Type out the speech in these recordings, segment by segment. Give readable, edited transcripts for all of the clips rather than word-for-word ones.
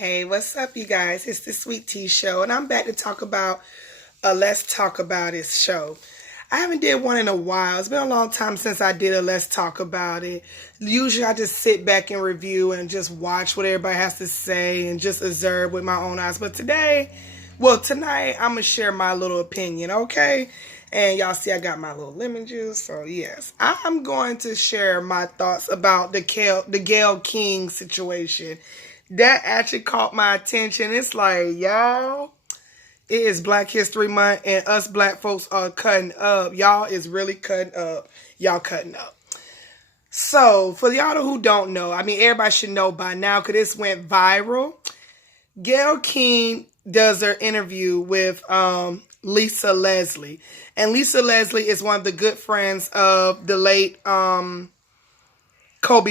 Hey, what's up, you guys? It's the Sweet Tea Show, and I'm back to talk about a Let's Talk About It show. I haven't did one in a while. It's been a long time since I did a Let's Talk About It. Usually I just sit back and review and just watch what everybody has to say and just observe with my own eyes. But tonight, I'm going to share my little opinion, okay? And y'all see I got my little lemon juice. So, yes, I'm going to share my thoughts about the Gail King situation. That actually caught my attention. It's like, y'all, it is Black History Month and us black folks are cutting up. Y'all is really cutting up. Y'all cutting up. So, for y'all who don't know, I mean, everybody should know by now because this went viral. Gail King does her interview with Lisa Leslie. And Lisa Leslie is one of the good friends of the late Kobe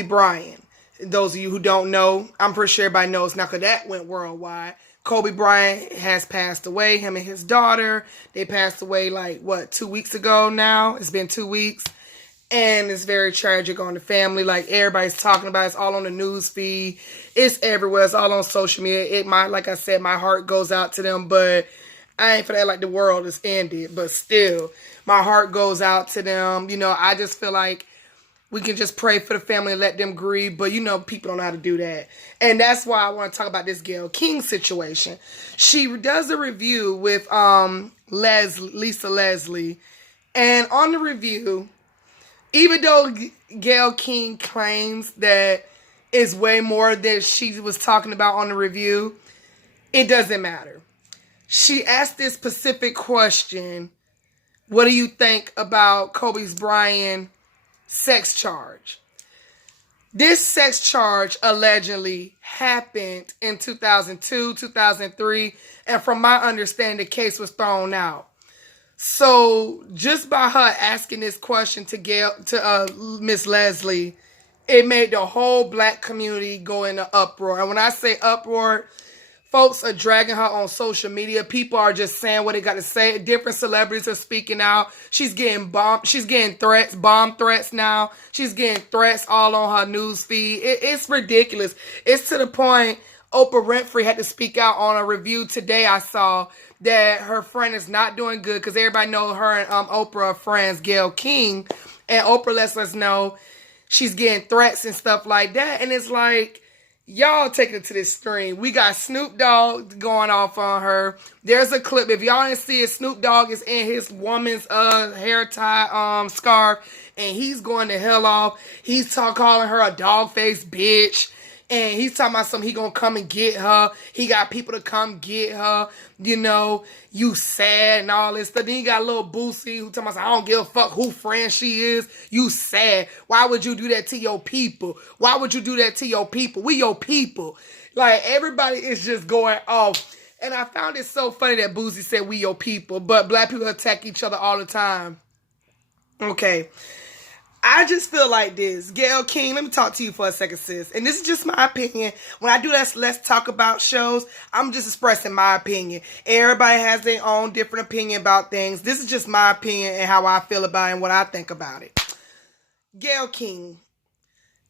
Bryant. Those of you who don't know, I'm pretty sure everybody knows now because that went worldwide. Kobe Bryant has passed away, him and his daughter. They passed away 2 weeks ago now? It's been 2 weeks. And it's very tragic on the family. Like, everybody's talking about it. It's all on the news feed. It's everywhere. It's all on social media. Like I said, my heart goes out to them. But I ain't for that like the world is ended. But still, my heart goes out to them. You know, I just feel like we can just pray for the family and let them grieve. But, you know, people don't know how to do that. And that's why I want to talk about this Gail King situation. She does a review with Lisa Leslie. And on the review, even though Gail King claims that it's way more than she was talking about on the review, it doesn't matter. She asked this specific question: what do you think about Kobe Bryant's sex charge? This sex charge allegedly happened in 2002, 2003, and from my understanding, the case was thrown out. So just by her asking this question to Miss Leslie, it made the whole black community go into uproar. And when I say uproar, folks are dragging her on social media. People are just saying what they got to say. Different celebrities are speaking out. She's getting bombed. She's getting threats, bomb threats now. She's getting threats all on her news feed. It's ridiculous. It's to the point Oprah Winfrey had to speak out on a review today. I saw that her friend is not doing good because everybody know her and Oprah are friends, Gail King. And Oprah lets us know she's getting threats and stuff like that. And it's like, y'all take it to this stream. We got Snoop Dogg going off on her. There's a clip. If y'all didn't see it, Snoop Dogg is in his woman's hair tie scarf. And he's going to hell off. He's calling her a dog-faced bitch. And he's talking about something, he gonna come and get her. He got people to come get her. You know, you sad and all this stuff. Then you got little Boosie who talking about, I don't give a fuck who friend she is. You sad. Why would you do that to your people? Why would you do that to your people? We your people. Like, everybody is just going off. And I found it so funny that Boosie said we your people. But black people attack each other all the time. Okay. I just feel like this. Gail King, let me talk to you for a second, sis. And this is just my opinion. When I do that Let's Talk About shows, I'm just expressing my opinion. Everybody has their own different opinion about things. This is just my opinion and how I feel about it and what I think about it. Gail King,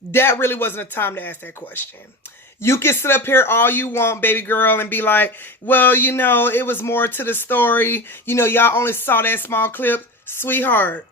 that really wasn't a time to ask that question. You can sit up here all you want, baby girl, and be like, well, you know, it was more to the story. You know, y'all only saw that small clip. Sweetheart,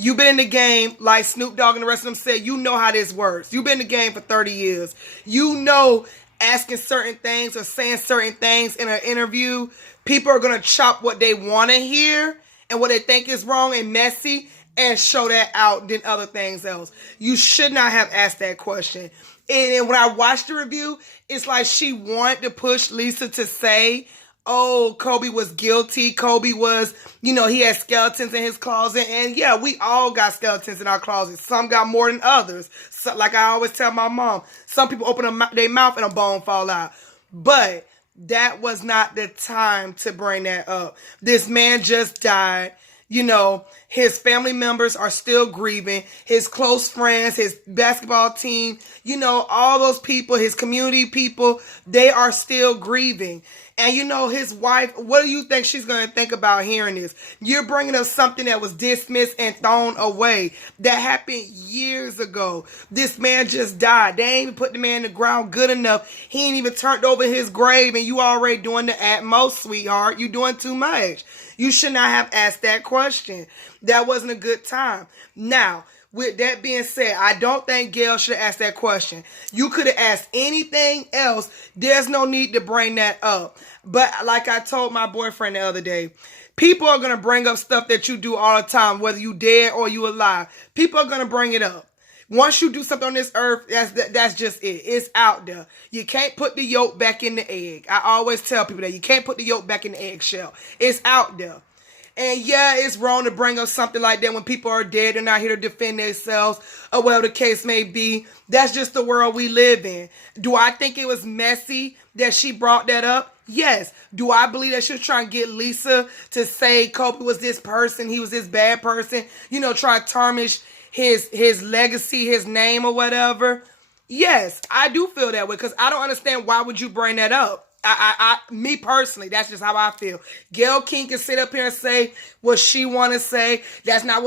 you've been in the game, like Snoop Dogg and the rest of them said, you know how this works. You've been in the game for 30 years. You know asking certain things or saying certain things in an interview, people are going to chop what they want to hear and what they think is wrong and messy and show that out than other things else. You should not have asked that question. And when I watched the review, it's like she wanted to push Lisa to say, oh, Kobe was guilty. Kobe was, you know, he had skeletons in his closet. And yeah, we all got skeletons in our closet. Some got more than others. So, like I always tell my mom, some people open their mouth and a bone fall out. But that was not the time to bring that up. This man just died, you know, His family members are still grieving. His close friends, his basketball team, all those people, his community people, they are still grieving. And his wife, what do you think she's going to think about hearing this? You're bringing up something that was dismissed and thrown away. That happened years ago. This man just died. They ain't even put the man in the ground good enough. He ain't even turned over his grave, and you already doing the utmost, sweetheart. You doing too much. You should not have asked that question. That wasn't a good time. Now, with that being said, I don't think Gail should have asked that question. You could have asked anything else. There's no need to bring that up. But like I told my boyfriend the other day, people are going to bring up stuff that you do all the time, whether you dead or you alive. People are going to bring it up. Once you do something on this earth, that's just it. It's out there. You can't put the yolk back in the egg. I always tell people that you can't put the yolk back in the eggshell. It's out there. And yeah, it's wrong to bring up something like that when people are dead. They're not here to defend themselves or whatever the case may be. That's just the world we live in. Do I think it was messy that she brought that up? Yes. Do I believe that she was trying to get Lisa to say Kobe was this person, he was this bad person, try to tarnish his legacy, his name or whatever? Yes, I do feel that way because I don't understand why would you bring that up. Me personally, that's just how I feel. Gail King can sit up here and say what she want to say. That's not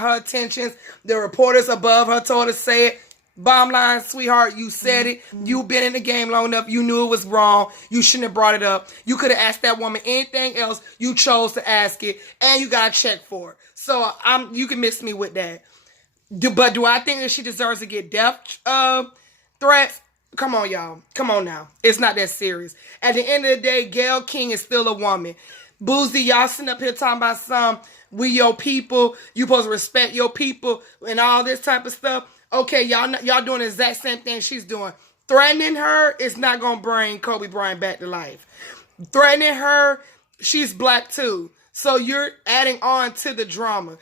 her intentions. The reporters above her told her to say it. Bottom line, sweetheart, you said it. You've been in the game long enough. You knew it was wrong. You shouldn't have brought it up. You could have asked that woman anything else. You chose to ask it, and you got a check for it. So you can miss me with that. But do I think that she deserves to get death threats? Come on, y'all. Come on now. It's not that serious. At the end of the day, Gail King is still a woman. Boozy, y'all sitting up here talking about we your people. You supposed to respect your people and all this type of stuff. Okay, y'all doing the exact same thing she's doing. Threatening her is not going to bring Kobe Bryant back to life. Threatening her, she's black too. So you're adding on to the drama.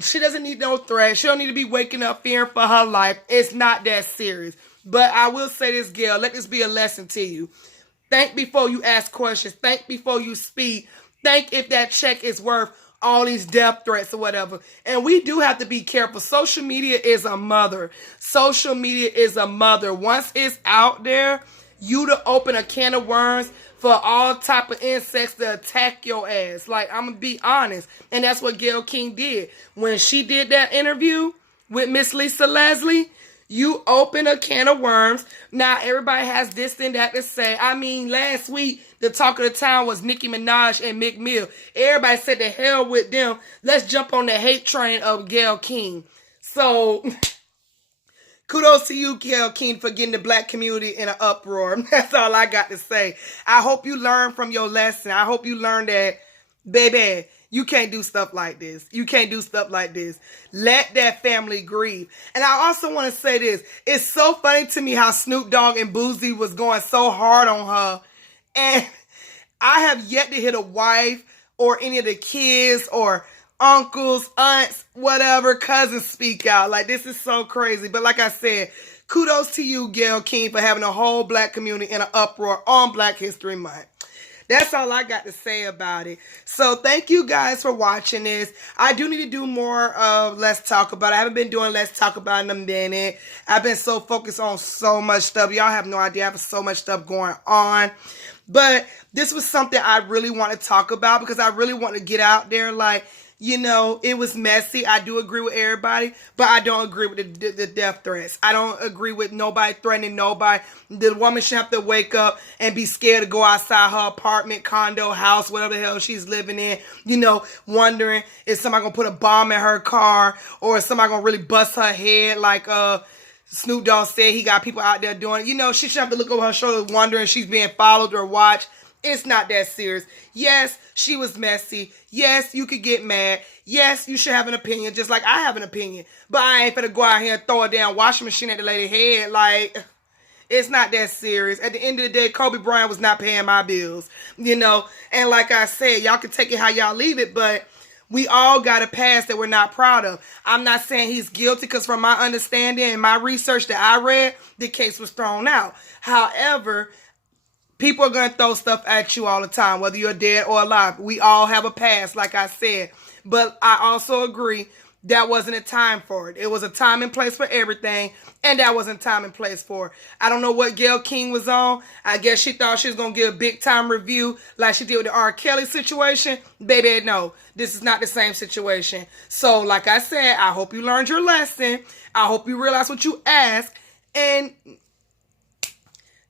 She doesn't need no threat. She don't need to be waking up fearing for her life. It's not that serious. But I will say this, Gail. Let this be a lesson to you. Think before you ask questions. Think before you speak. Think if that check is worth all these death threats or whatever. And we do have to be careful. Social media is a mother. Social media is a mother. Once it's out there, you to open a can of worms for all type of insects to attack your ass. Like, I'm going to be honest. And that's what Gail King did. When she did that interview with Miss Lisa Leslie, you open a can of worms. Now, everybody has this and that to say. I mean, last week, the talk of the town was Nicki Minaj and Meek Mill. Everybody said the hell with them. Let's jump on the hate train of Gail King. So, kudos to you, Gail King, for getting the black community in an uproar. That's all I got to say. I hope you learn from your lesson. I hope you learn that, baby, you can't do stuff like this. You can't do stuff like this. Let that family grieve. And I also want to say this. It's so funny to me how Snoop Dogg and Boozy was going so hard on her. And I have yet to hear the wife or any of the kids or uncles, aunts, whatever, cousins speak out. Like, this is so crazy. But like I said, kudos to you, Gail King, for having a whole black community in an uproar on Black History Month. That's all I got to say about it. So thank you guys for watching this. I do need to do more of Let's Talk About It. I haven't been doing Let's Talk About It in a minute. I've been so focused on so much stuff. Y'all have no idea. I have so much stuff going on. But this was something I really want to talk about because I really want to get out there. Like, it was messy. I do agree with everybody, but I don't agree with the death threats. I don't agree with nobody threatening nobody. The woman should have to wake up and be scared to go outside her apartment, condo, house, whatever the hell she's living in, wondering if somebody gonna put a bomb in her car or is somebody gonna really bust her head like Snoop Dogg said he got people out there doing. She should have to look over her shoulder wondering if she's being followed or watched. It's not that serious. Yes, she was messy. Yes, you could get mad. Yes, you should have an opinion, just like I have an opinion. But I ain't finna go out here and throw a damn washing machine at the lady's head. Like, it's not that serious. At the end of the day, Kobe Bryant was not paying my bills. And like I said, y'all can take it how y'all leave it, but we all got a past that we're not proud of. I'm not saying he's guilty because from my understanding and my research that I read, the case was thrown out. However, people are going to throw stuff at you all the time, whether you're dead or alive. We all have a past, like I said. But I also agree that wasn't a time for it. It was a time and place for everything, and that wasn't time and place for it. I don't know what Gail King was on. I guess she thought she was going to get a big-time review like she did with the R. Kelly situation. Baby, no. This is not the same situation. So, like I said, I hope you learned your lesson. I hope you realize what you asked, and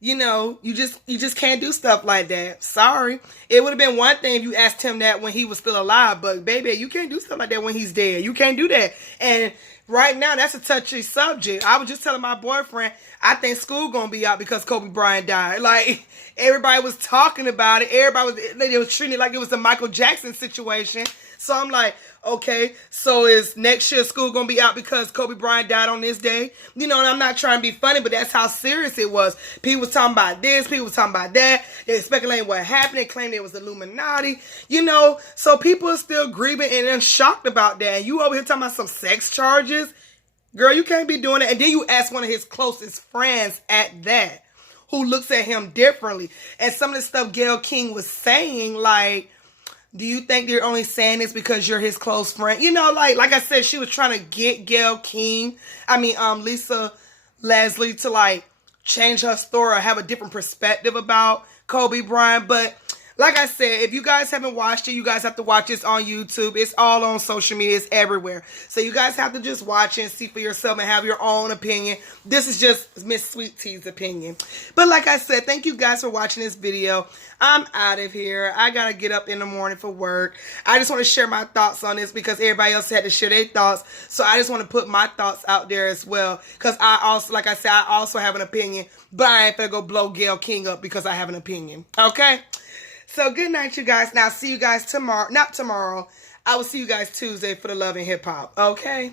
you know, you just can't do stuff like that. Sorry. It would have been one thing if you asked him that when he was still alive, but baby, you can't do stuff like that when he's dead. You can't do that. And right now, that's a touchy subject. I was just telling my boyfriend, I think school gonna be out because Kobe Bryant died. Like, everybody was talking about it. They was treating it like it was the Michael Jackson situation. So I'm like, okay, so is next year school going to be out because Kobe Bryant died on this day? You know, and I'm not trying to be funny, but that's how serious it was. People was talking about this, people was talking about that. They were speculating what happened. They claimed it was Illuminati, you know. So people are still grieving and shocked about that. And you over here talking about some sex charges? Girl, you can't be doing it. And then you ask one of his closest friends at that, who looks at him differently. And some of the stuff Gail King was saying, like, do you think they're only saying this because you're his close friend? You know, like I said, she was trying to get Lisa Leslie to like change her story or have a different perspective about Kobe Bryant. But like I said, if you guys haven't watched it, you guys have to watch this on YouTube. It's all on social media. It's everywhere. So you guys have to just watch it and see for yourself and have your own opinion. This is just Miss Sweet Tea's opinion. But like I said, thank you guys for watching this video. I'm out of here. I got to get up in the morning for work. I just want to share my thoughts on this because everybody else had to share their thoughts. So I just want to put my thoughts out there as well. Because I also, like I said, I also have an opinion. But I ain't finna go blow Gail King up because I have an opinion. Okay? So good night, you guys. Now, see you guys tomorrow. Not tomorrow. I will see you guys Tuesday for the Love and Hip Hop. Okay?